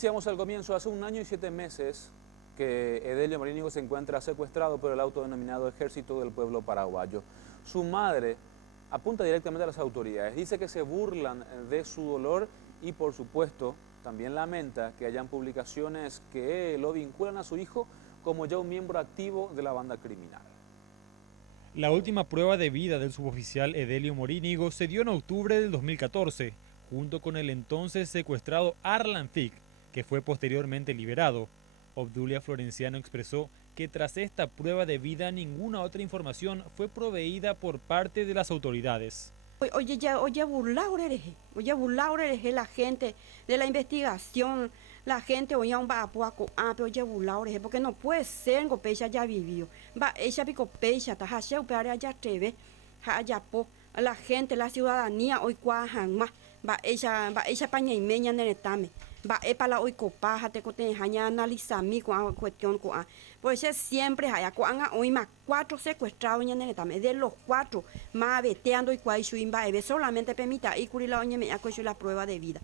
decíamos al comienzo, hace 1 año y 7 meses que Edelio Morínigo se encuentra secuestrado por el autodenominado Ejército del Pueblo Paraguayo. Su madre apunta directamente a las autoridades, dice que se burlan de su dolor y por supuesto también lamenta que hayan publicaciones que lo vinculan a su hijo como ya un miembro activo de la banda criminal. La última prueba de vida del suboficial Edelio Morínigo se dio en octubre del 2014, junto con el entonces secuestrado Arlan Fick, que fue posteriormente liberado. Obdulia Florenciano expresó que tras esta prueba de vida ninguna otra información fue proveída por parte de las autoridades. Oye, burlar la gente de la investigación, la gente oye un bapuaco, oye burlar, porque no puede ser que pecha ya vivió. Va, ella pico pecha, ta hashe upare ya treve, ha po, la gente, la ciudadanía hoy cuajan más, va ella paña y meña neretame. Va para hoy copaja te cote haña analizar mi cuestión con pues siempre haya cuan hoy más 4 secuestrados en el de los 4 más veteando y cual solamente permita y curir la la prueba de vida.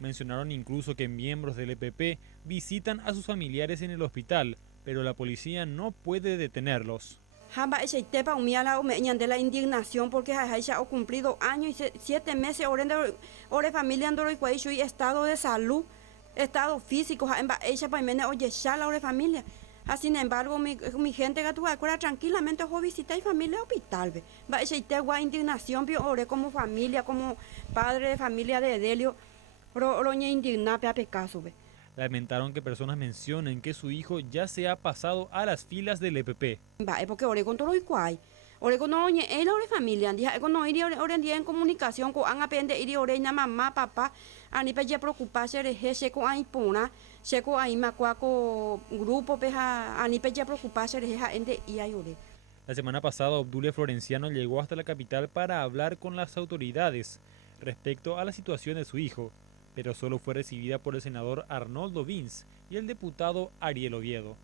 Mencionaron incluso que miembros del EPP visitan a sus familiares en el hospital, pero la policía no puede detenerlos. Hamba ese tepa umia la de la indignación porque ya ha cumplido años y 7 meses ore familia andoro y estado de salud, estado físico, ella para mí oye ya la ore familia. Sin embargo, mi gente que tú acuerdas tranquilamente o visitar familia hospital, va ese tegua indignación ore como familia, como padre de familia de Edelio, roña indigna pe caso. Lamentaron que personas mencionen que su hijo ya se ha pasado a las filas del EPP. Va, porque ore con todo y cuay. Ore con no oye, él ore familia, día con no ir ore día en comunicación con an aprende ir ore na mamá, papá, ani pe ya preocuparse de ese con ay pona, se con ay macuaco grupo peja, ani pe ya preocuparse de esa ende y ay ore. La semana pasada Obdulia Florenciano llegó hasta la capital para hablar con las autoridades respecto a la situación de su hijo, pero solo fue recibida por el senador Arnoldo Vince y el diputado Ariel Oviedo.